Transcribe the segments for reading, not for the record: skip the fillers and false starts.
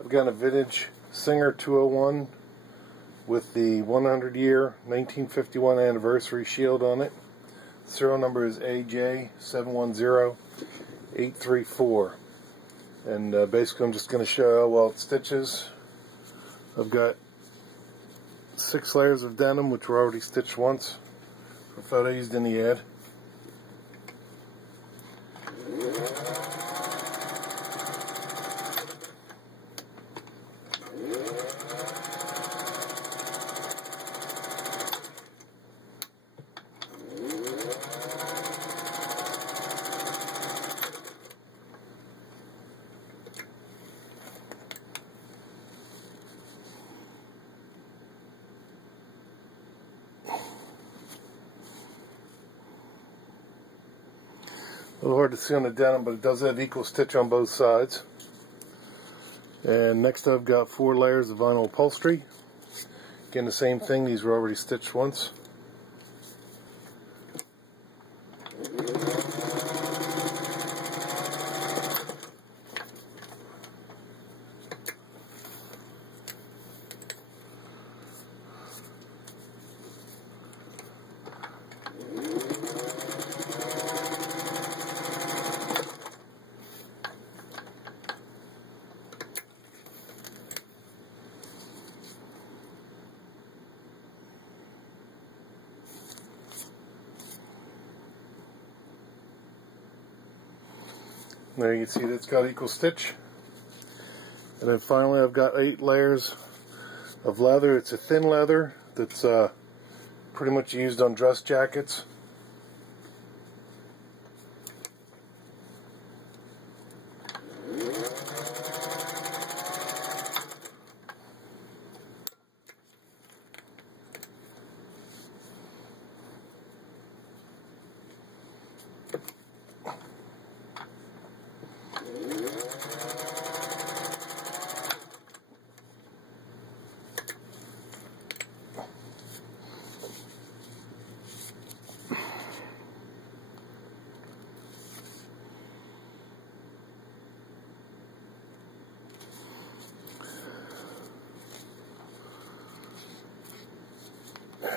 I've got a vintage Singer 201 with the 100-year 1951 anniversary shield on it. Serial number is AJ710834. And basically I'm just going to show how well it stitches. I've got 6 layers of denim, which were already stitched once for photo used in the ad. A little hard to see on the denim, but it does have equal stitch on both sides. And next I've got 4 layers of vinyl upholstery. Again, the same thing, these were already stitched once. There you can see that's got equal stitch. And then finally I've got 8 layers of leather. It's a thin leather that's pretty much used on dress jackets.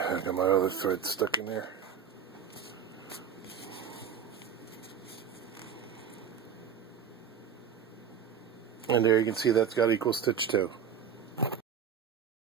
I got my other thread stuck in there. And there you can see that's got equal stitch too.